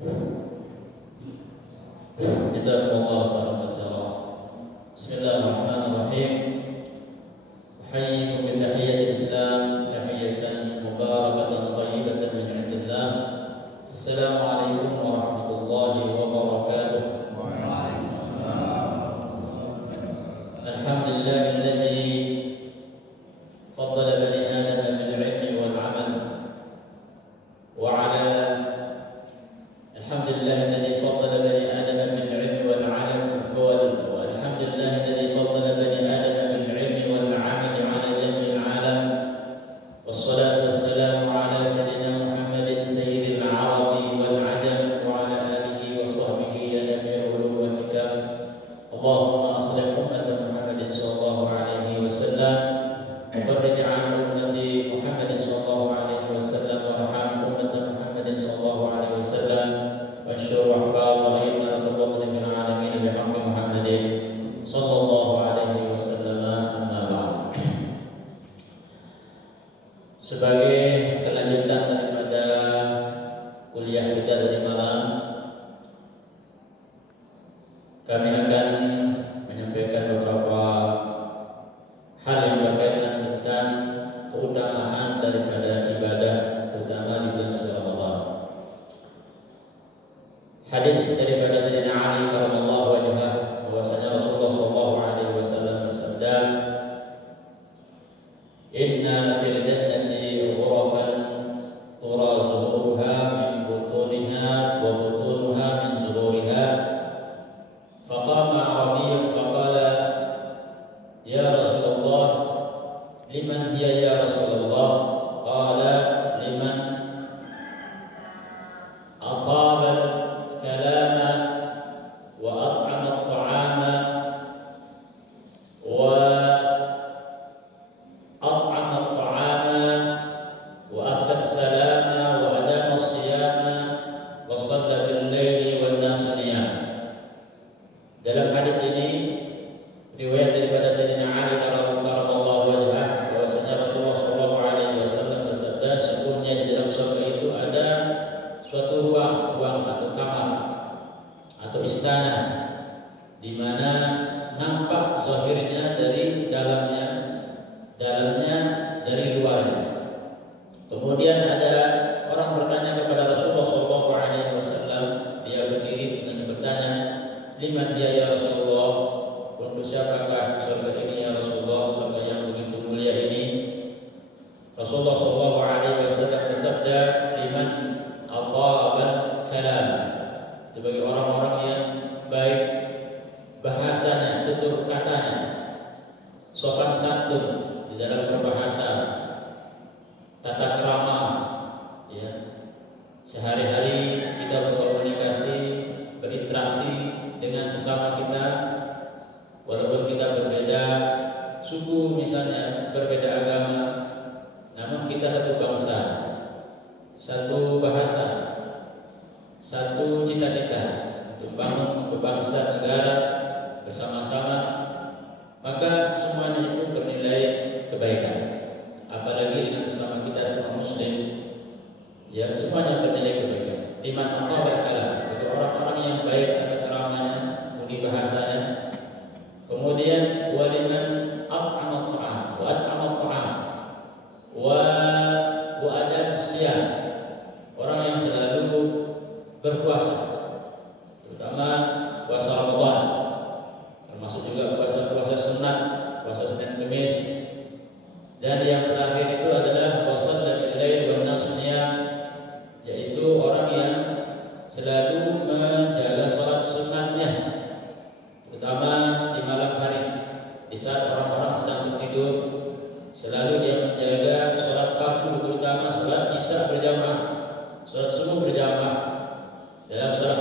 Jazakumullah khairan. Bismillahirrahmanirrahim. Uhayyikum bi tahiyyatil Islam, tahiyatan mubarakatan thayyibatan min 'indillah. Assalamualaikum warahmatullahi wabarakatuh. Alhamdulillahilladzi faddala bani Adam bil 'ilmi wal 'amal wa 'ala alhamdulillahilladzi faddala bani Adam bil 'ilmi wal 'alam wa alhamdulillahilladzi faddala bani Adam bil 'ilmi wal 'amal 'ala jamil 'alam. Wassalatu wassalamu 'ala sayyidina Muhammadin sayyidil 'arabi wal 'ajam wa 'ala alihi wa sahbihi ya nabiyyul ulum wal hikam. Allahumma aslih ummata Muhammadin sallallahu alaihi wasallam wa farrij 'an ummati Muhammadin sallallahu alaihi wasallam wa arham ummata Muhammadin sallallahu alaihi wasallam wa anshur ahfad wa ayyana taqabbal min alamin bi haqqi Muhammadin sallallahu alaihi wasallam. Amma ba'd. Sebagai kelanjutan daripada kuliah kita dari malam, kami akan menyampaikan beberapa hal yang berkaitan tentang keutamaan daripada ibadah, terutama di bulan suci Ramadan. Hadis daripada Sayyidina Ali radhiyallahu anhu bahwasanya Rasulullah sallallahu alaihi wasallam bersabda, "Inna fil jannati ghurafan tura zuhuruha min butuniha wa butunuha min zuhuriha." فقام أعرابي فقال يا رسول الله لمن هي يا رسول الله؟ قال لمن أطاب الكلام وأطعم الطعام وأفشى السلام وأدام الصيام وصلى بالليل والناس نيام. Dalam hadis ini riwayat daripada Sayyidina Ali radhiyallahu anhu bahwasanya Rasulullah sallallahu alaihi wasallam bersabda, sesungguhnya di dalam surga itu ada suatu ruang atau kamar atau istana di mana nampak zahirnya dari dalamnya dari luarnya. Kemudian ada orang bertanya kepada Rasulullah sallallahu alaihi wasallam, dia berdiri dan bertanya, "Liman dia ya Rasulullah?" Untuk siapakah surga ini ya Rasulullah, surga yang begitu mulia ini? Rasulullah sallallahu alaihi wasallam bersabda, "Liman athaba kalam." Sebagai orang-orang yang baik bahasanya, tutur katanya, sopan santun di dalam berbahasa, tata krama, ya. Sehari-hari kita berkomunikasi, berinteraksi dengan sesama kita, walaupun kita berbeda suku misalnya, berbeda agama, namun kita satu bangsa, satu bahasa, satu cita-cita untuk bangun berbangsa negara bersama-sama, maka semuanya itu bernilai kebaikan. Apalagi dengan sesama kita semua muslim, ya semuanya bernilai kebaikan. Liman athaba kalam, itu orang-orang yang baik di bahasanya. Kemudian waliman at'ama ta'am wa adab siyam, orang yang selalu berpuasa, terutama puasa Ramadan, termasuk juga puasa sunat, puasa Senin Kamis. Dan yang terakhir itu adalah puasa bil lail wan nas niyam, yaitu orang yang selalu menjaga salat sunatnya, terutama di malam hari, di saat orang-orang sedang tertidur, selalu dia menjaga sholat fardu, terutama sholat isya berjamaah, sholat subuh berjamaah. Dalam salah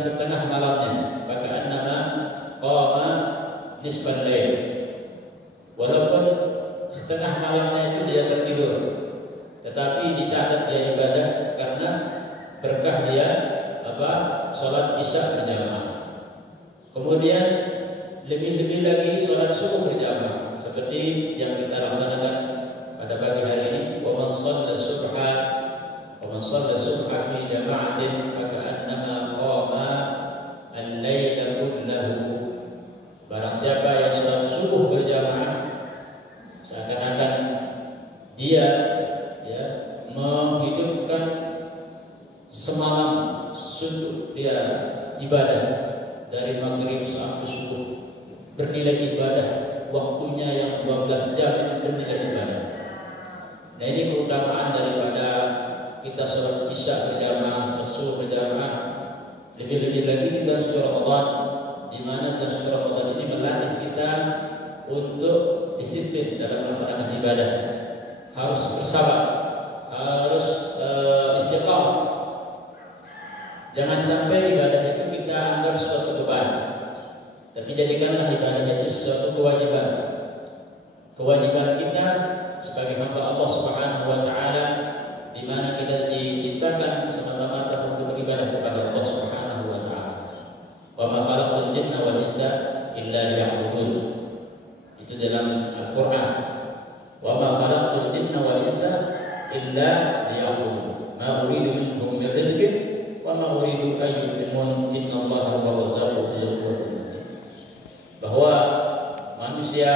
setengah malamnya, maka nama qama nisfal lail. Walaupun setengah malamnya itu dia tertidur, tetapi dicatat dia ibadah karena berkah dia salat isya berjamaah. Kemudian lebih-lebih lagi salat subuh berjamaah seperti yang kita laksanakan pada pagi hari ini. Wa man shalla subha fi jama'atin faka'annama qama al-laila kullahu. Barang siapa yang salat subuh berjamaah, seakan-akan dia menghidupkan semalam sujud dia ibadah dari maghrib sampai subuh, bernilai ibadah waktunya yang 12 jam itu bernilai ibadah. Nah, ini keutamaan daripada kita sholat isya berjamaah, sholat subuh berjamaah. Lebih-lebih lagi di bulan suci Ramadan, di mana bulan suci Ramadan ini melatih kita untuk disiplin dalam melaksanakan ibadah. Harus bersabar, harus istiqamah. Jangan sampai ibadah itu kita anggap suatu beban, tapi jadikanlah ibadah itu suatu kewajiban. Kewajiban kita sebagai hamba Allah Subhanahu wa taala, di mana kita diciptakan semata-mata untuk beribadah kepada Allah Subhanahu wa taala. Wa ma khalaqtul jinna wal insa illa liya'budun. Itu dalam Al-Qur'an. Wa ma khalaqtul jinna wal insa illa liya'budun. Ma uridu minhum min rizqin wa ma uridu an yut'imun innallaha huwal razzaqu dzul quwwatil matin. Bahwa manusia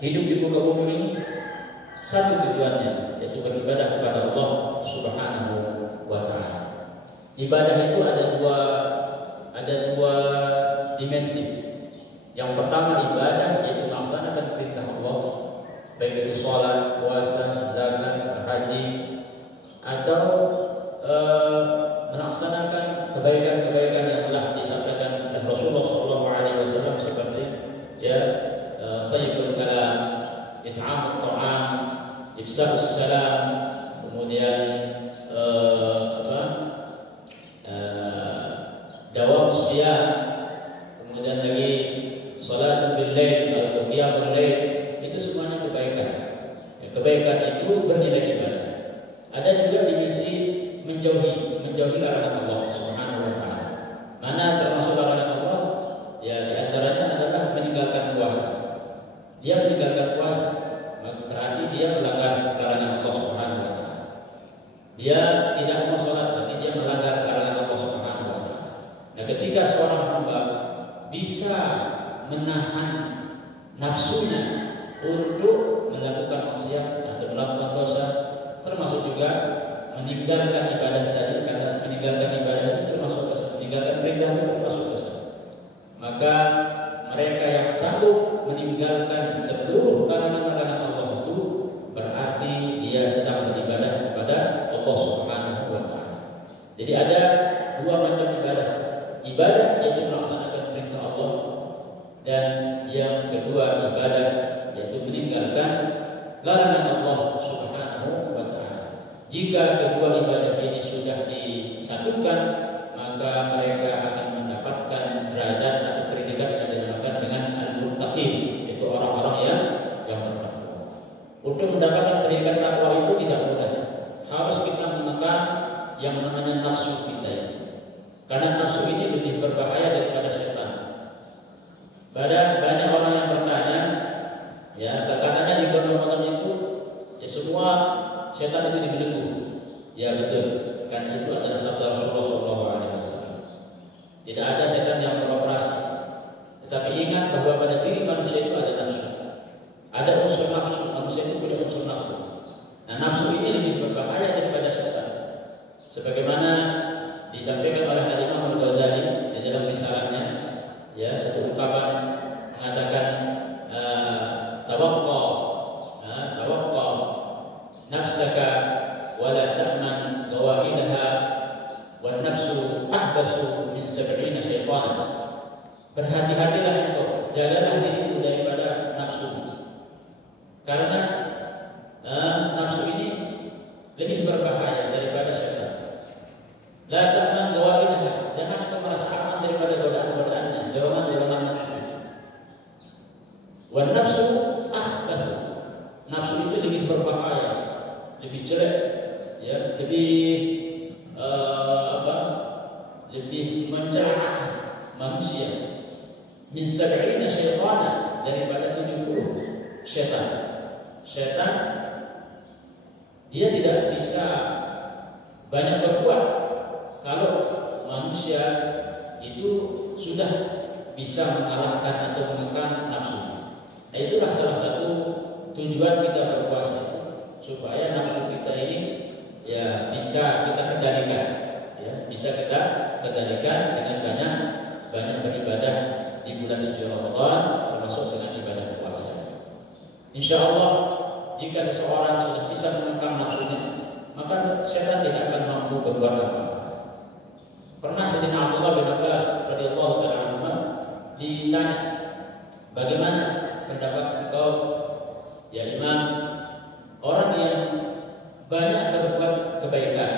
hidup di muka bumi ini satu tujuannya, yaitu beribadah kepada Allah Subhanahu wa taala. Ibadah itu ada dua dimensi. Yang pertama ibadah, yaitu melaksanakan perintah Allah, baik itu sholat, puasa, zakat, haji, atau melaksanakan kebaikan-kebaikan yang telah disampaikan oleh Rasulullah SAW seperti thayyibul kalam, it'amut ta'am, ifsahus salam, kemudian dawamus siyam, kemudian lagi salat bil lail atau qiyamul lail. Itu semuanya kebaikan. Kebaikan itu bernilai ibadah. Ada juga dimensi menjauhi larangan Allah Subhanahu wa taala. Mana termasuk larangan Allah? Ya, di antaranya adalah meninggalkan puasa. Dia meninggalkan puasa, berarti dia melanggar larangan Allah Subhanahu wa taala. Dia tidak mau sholat, berarti dia melanggar larangan Allah Subhanahu wa taala. Nah, ketika seorang hamba bisa menahan nafsunya untuk melakukan maksiat atau melakukan dosa, termasuk juga meninggalkan ibadah tadi, karena meninggalkan ibadah itu termasuk dosa, meninggalkan perintah itu termasuk dosa. Maka mereka yang sanggup meninggalkan seluruh larangan-larangan Allah itu berarti dia sedang beribadah kepada Allah Subhanahu wa taala. Jadi ada dua macam ibadah. Ibadah yaitu melaksanakan perintah Allah, dan yang kedua ibadah yaitu meninggalkan larangan Allah Subhanahu wa taala. Jika kedua ibadah ini sudah disatukan, maka mereka akan mendapatkan derajat atau predikat yang dinamakan dengan al-muttaqin, itu orang-orang yang bertakwa. Untuk mendapatkan predikat takwa itu tidak mudah. Harus kita menekan yang namanya nafsu kita ini. Karena nafsu ini lebih berbahaya daripada setan. Banyak orang yang bertanya, katanya di bulan Ramadan itu semua setan itu dibelenggu. Ya betul, karena itu adalah sabda Rasulullah SAW. Tidak ada setan yang beroperasi. Tetapi ingat bahwa pada diri manusia itu ada nafsu. Ada unsur nafsu, manusia itu punya unsur nafsu. Nah, nafsu ini lebih berbahaya daripada setan. Sebagaimana disampaikan oleh Imam Al-Ghazali di dalam risalahnya, satu ungkapan mengatakan tawaqqa nafsaka wa la ta'man gawaidaha wan nafsu ahdasu min 70 syaitanan. Berhati-hatilah engkau, jagalah dirimu daripada nafsu, karena nafsu ini lebih berbahaya daripada syaitan. La ta'man setan. Setan dia tidak bisa banyak berbuat kalau manusia itu sudah bisa mengalahkan atau menekan nafsunya. Nah, itulah salah satu tujuan kita berpuasa, supaya nafsu kita ini ya bisa kita kendalikan, ya bisa kita kendalikan dengan banyak beribadah di bulan suci Ramadan, termasuk dengan ibadah puasa. Insya Allah, jika seseorang sudah bisa menekan nafsunya, maka setan tidak akan mampu berbuat apa. Pernah Sayyidina Abdullah bin Abbas radhiyallahu ta'ala anhu ditanya, bagaimana pendapat engkau ya Imam, orang yang banyak berbuat kebaikan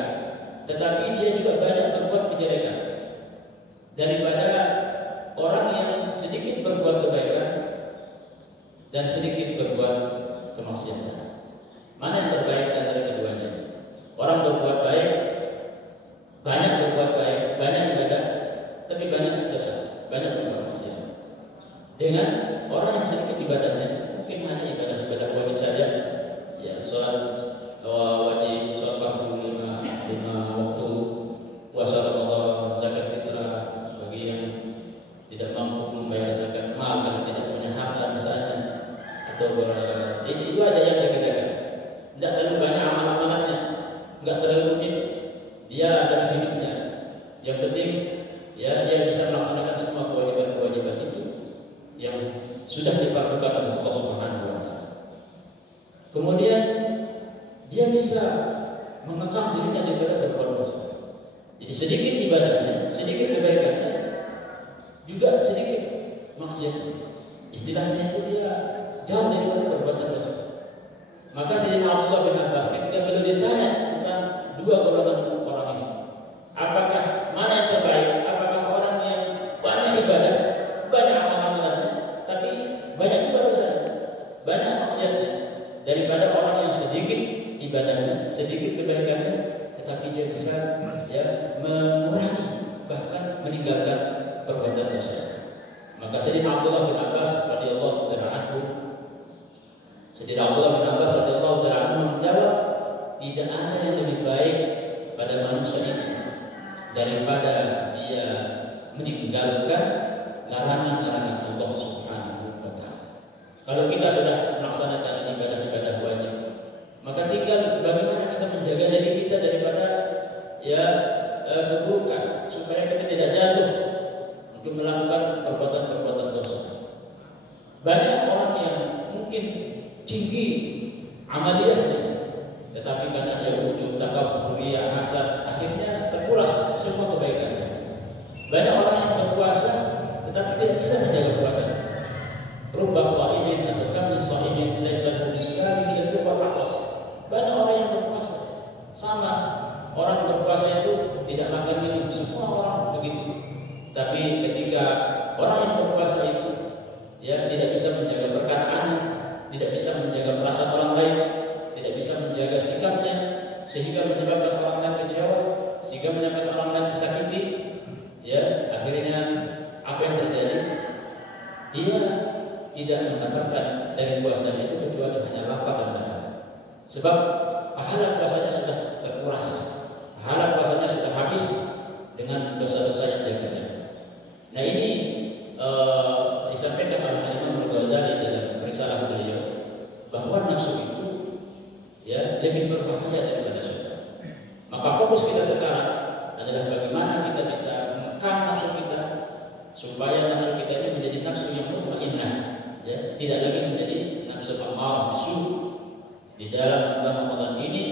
tetapi dia juga banyak berbuat kejelekan, daripada orang yang sedikit berbuat kebaikan dan sedikit berbuat kemaksiatan? Mana yang terbaik antara keduanya? Orang berbuat baik, banyak berbuat baik, banyak ibadah, tapi banyak dosa, banyak berbuat maksiat. Dengan orang yang sedikit ibadahnya, mungkin hanya ibadah wajib saja, ya sholat wajib, sholat fardu 5 waktu, puasa Ramadan, zakat fitrah bagi yang tidak mampu membayar zakat mal karena tidak punya harta misalnya, atau itu ada yang dikerjakan. Tidak terlalu banyak amal-amalannya, nggak terlalu rumit, dia ada hidupnya. Yang penting ya dia bisa melaksanakan semua kewajiban-kewajiban itu yang sudah diperlukan oleh Allah Subhanahu wa taala. Kemudian dia bisa mengekang dirinya daripada berbuat dosa. Jadi sedikit ibadahnya, sedikit kebaikannya, juga sedikit maksiatnya. Istilahnya itu dia jauh daripada perbuatan dosa. Maka Sayyidina Abdullah bin Abbas ketika beliau ditanya tentang dua golongan orang ini, apakah mana yang terbaik? Apakah orang yang banyak ibadah, banyak amal-amalannya, tapi banyak juga dosa, banyak maksiatnya, daripada orang yang sedikit ibadahnya, sedikit kebaikannya, tetapi dia bisa ya mengurangi bahkan meninggalkan perbuatan dosa. Maka Sayyidina Abdullah bin Abbas radhiyallahu ta'ala anhu, Sayyidina Abdullah bin Abbas radhiyallahu ta'ala anhu menjawab, tidak ada yang lebih baik pada manusia ini daripada dia meninggalkan larangan-larangan Allah Subhanahu wa taala. Kalau kita sudah melaksanakan ibadah-ibadah wajib, maka tinggal bagaimana kita menjaga diri kita daripada ya keburukan, supaya kita tidak jatuh untuk melakukan perbuatan-perbuatan dosa. Banyak orang yang mungkin tinggi amaliyahnya, tetapi karena dia wujud takabur, riya, hasad, akhirnya terkuras semua kebaikannya. Banyak orang yang berpuasa tetapi tidak bisa menjaga puasa. Rubba sha'imin atau kam min sha'imin laisa lahu miskali illa tuqa atas. Banyak orang yang berpuasa, sama orang yang berpuasa itu tidak makan minum, semua orang begitu. Tapi ketika orang yang berpuasa itu ya tidak bisa menjaga perkataannya, tidak bisa menjaga perasaan orang lain, tidak bisa menjaga sikapnya, sehingga menyebabkan orang lain kecewa, sehingga menyebabkan orang lain disakiti, ya akhirnya apa yang terjadi? Dia tidak mendapatkan dari puasanya itu kecuali hanya lapar dan dahaga. Sebab pahala puasanya sudah terkuras, pahala puasanya sudah habis dengan dosa-dosa yang dia kerjakan. Nah ini disampaikan oleh Imam Al-Ghazali dalam risalah beliau, bahwa nafsu itu ya lebih berbahaya daripada syaitan. Maka fokus kita sekarang adalah bagaimana kita bisa mengekang nafsu kita, supaya nafsu kita ini menjadi nafsu yang mutmainnah, ya, tidak lagi menjadi nafsu ammarah bisu. Di dalam bulan Ramadan ini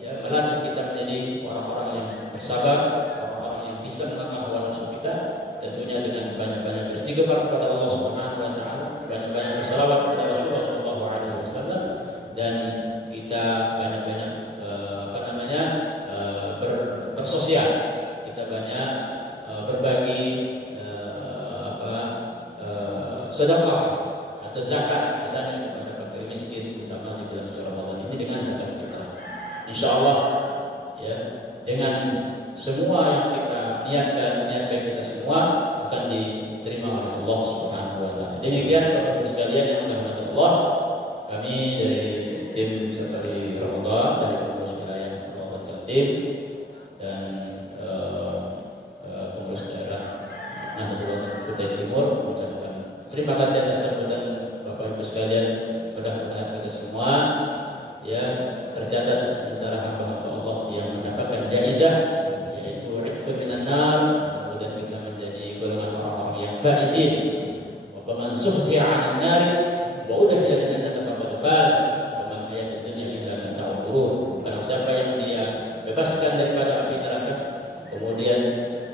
ya melatih kita menjadi orang-orang yang bersabar, orang-orang yang bisa mengekang hawa nafsu kita, tentunya dengan banyak-banyak istighfar kepada Allah Subhanahu wa taala, banyak-banyak bersalawat kepada Rasulullah sallallahu alaihi wasallam, dan kita banyak-banyak bersosial, kita banyak berbagi sedekah atau zakat misalnya kepada fakir miskin, terutama di bulan Ramadan ini dengan zakat kita. Insyaallah ya, dengan semua yang kita niatkan kita semua akan diterima oleh Allah Subhanahu wa taala. Demikian Bapak Ibu sekalian yang dirahmati Allah, kami dari tim Safari Ramadan dari pengurus wilayah Ramadan Jatim dan pengurus daerah Nahdlatul Kutai Timur mengucapkan terima kasih atas sambutan Bapak Ibu sekalian. Mudah-mudahan kita semua ya tercatat antara hamba-hamba Allah yang mendapatkan jaizah yaitu Ridho minan nar, kemudian kita menjadi golongan orang-orang yang faizin. Wa man zuhziha 'anil nar wa udkhila al-jannata faqad faz wa ma hayatud dunya illa mata'ul ghurur. Barang siapa yang dia bebaskan daripada api neraka kemudian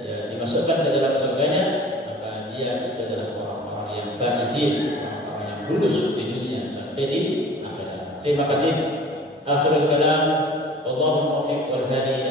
ya, dimasukkan ke dalam surganya, maka dia itu adalah orang-orang yang faizin, orang-orang yang lulus di dunia sampai di akhirat. Terima kasih. Akhirul kalam, wallahu muwaffiq wal hadi